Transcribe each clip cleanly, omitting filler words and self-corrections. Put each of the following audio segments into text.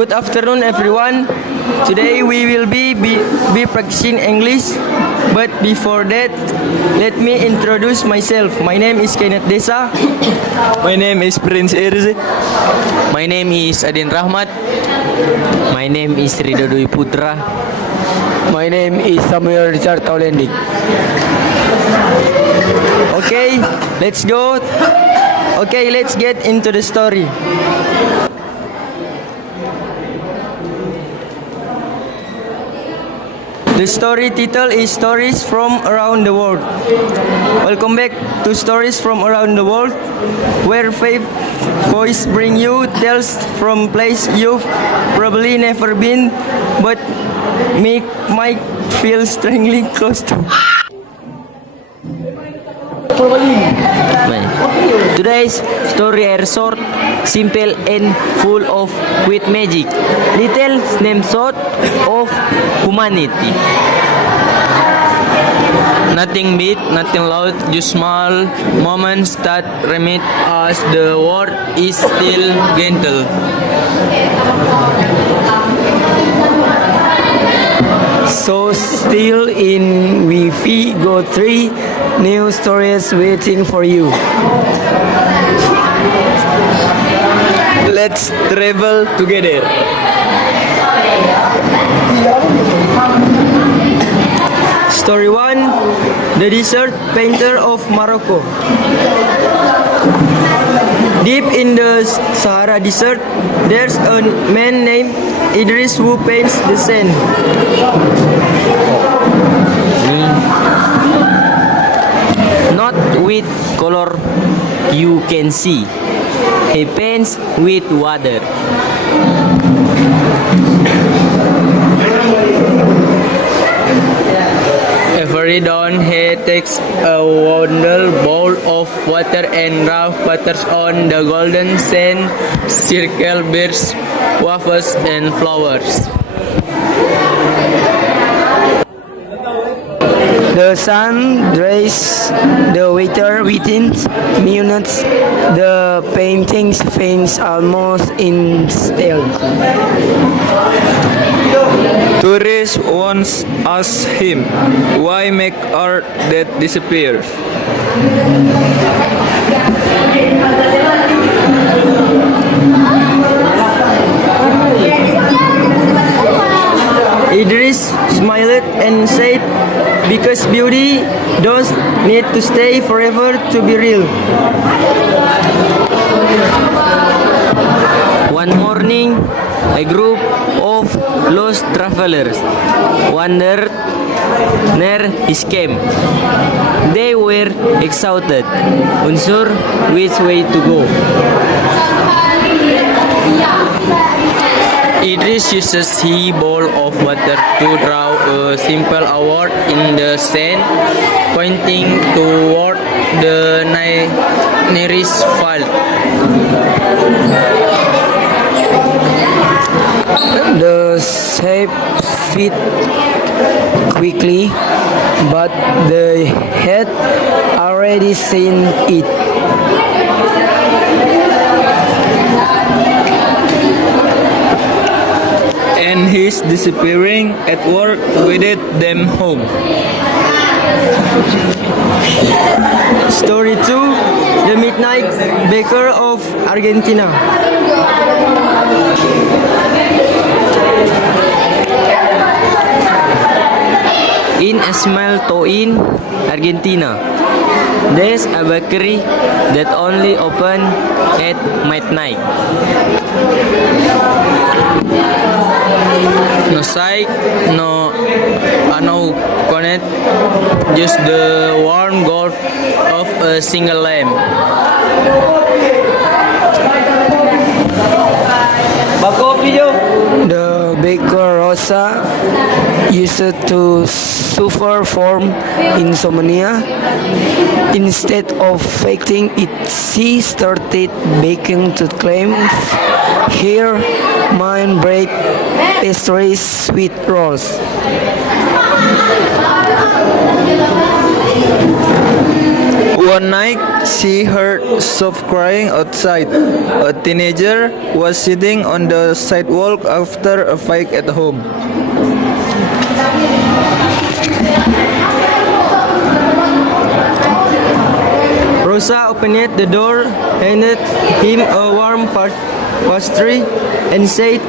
Good afternoon, everyone. Today we will be practicing English, but before that, let me introduce myself. My name is Kenneth Desa. My name is Prince Irzi. My name is Adin Rahmat. My name is Rido Dwi Putra. My name is Samuel Richard Taulendi. Okay, let's go. Okay, let's get into the story. The story title is Stories from Around the World. Welcome back to Stories from Around the World, where Faith Voice bring you tales from place you've probably never been, but might feel strangely close to. Today's story are short, simple, and full of quick magic. Little snapshot of humanity. Nothing big, nothing loud, just small moments that remind us the world is still gentle. So still in we got 3 new stories waiting for you. Let's travel together. Story 1: The Desert Painter of Morocco. Deep in the Sahara Desert, there's a man named Idris who paints the sand. Not with color you can see. He paints with water. Every dawn he takes a wonder bowl of water and rough butters on the golden sand, circle birds, waffles and flowers. The sun dries the water within minutes. The painting fades almost in style. Tourists once asked him, why make art that disappears? Idris smiled and said, because beauty does need to stay forever to be real. One morning, a group of lost travelers wandered near his camp. They were exhausted, unsure which way to go. Idris uses his bowl of water to draw a simple award in the sand, pointing toward the nearest field. The shape fit quickly, but they had already seen it. And his disappearing at work guided them home. Story 2: The Midnight Baker of Argentina. In a small town, Argentina, there's a bakery that only open at midnight. No sight, no connect, just the warm glow of a single lamp. The baker Rosa used to suffer from insomnia. Instead of faking it, she started baking to claim her mind break pastries with rolls. One night, she heard soft crying outside. A teenager was sitting on the sidewalk after a fight at home. Rosa opened the door, handed him a warm pastry, and said,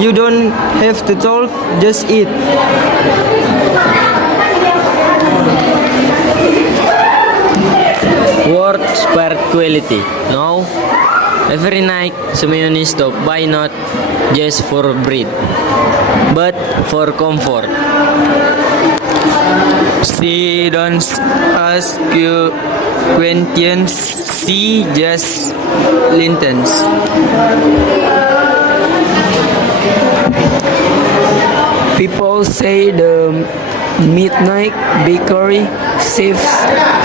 "You don't have to talk, just eat." Word spirituality. Now, every night, Simeon stop by not just for bread, but for comfort. She don't ask you questions, she just listens. People say the midnight bakery saves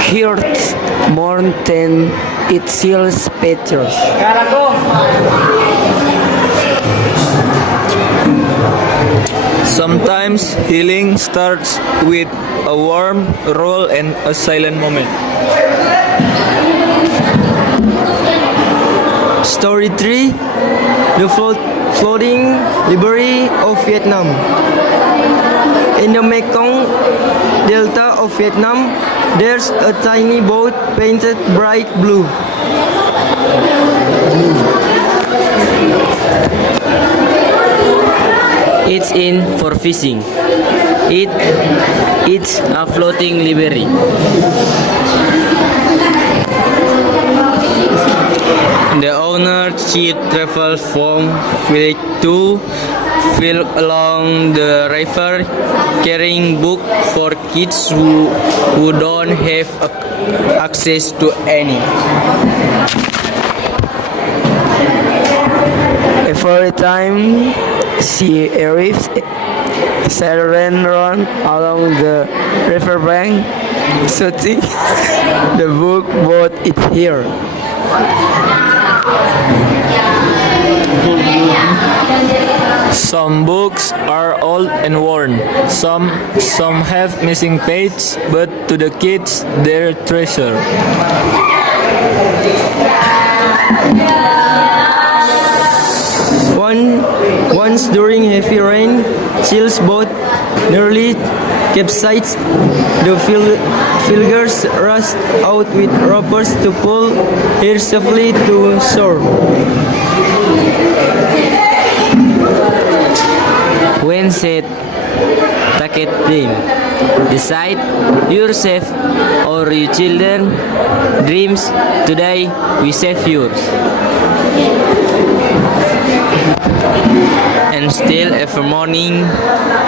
hearts more than it sells pictures. Sometimes healing starts with a warm roll and a silent moment. Story 3: The Floating Library of Vietnam. In the Mekong Delta of Vietnam, there's a tiny boat painted bright blue. It's in for fishing. It's a floating library. The owner she travels from village to village along the river, carrying book for kids who don't have access to any. Every time she arrives, children run along the riverbank, shouting, "The book bought it here." Some books are old and worn. Some have missing pages, but to the kids, they're treasure. Once during heavy rain, Chill's boat nearly capsized. The villagers rushed out with ropes to pull her safely to shore. When said, "Take it, dream. Decide yourself or your children dreams. Today we save yours." And still every morning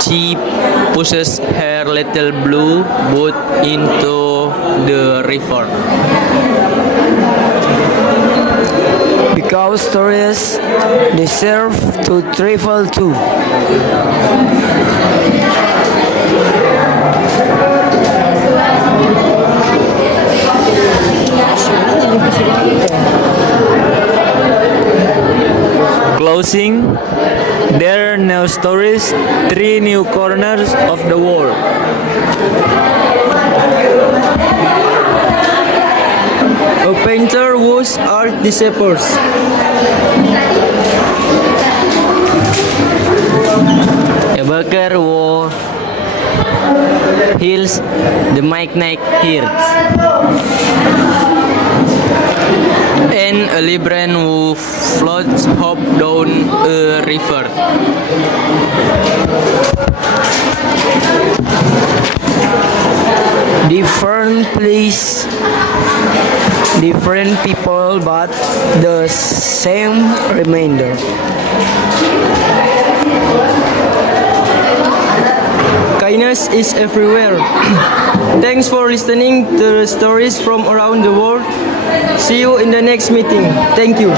she pushes her little blue boat into the river. Because tourists deserve to travel too. Closing, there are now stories, 3 new corners of the world. A painter whose art disappears. A baker who heals the midnight hearts. And a librarian who floats hope down a river. Different place, different people, but the same reminder. Kindness is everywhere. Thanks for listening to the stories from around the world. See you in the next meeting. Thank you.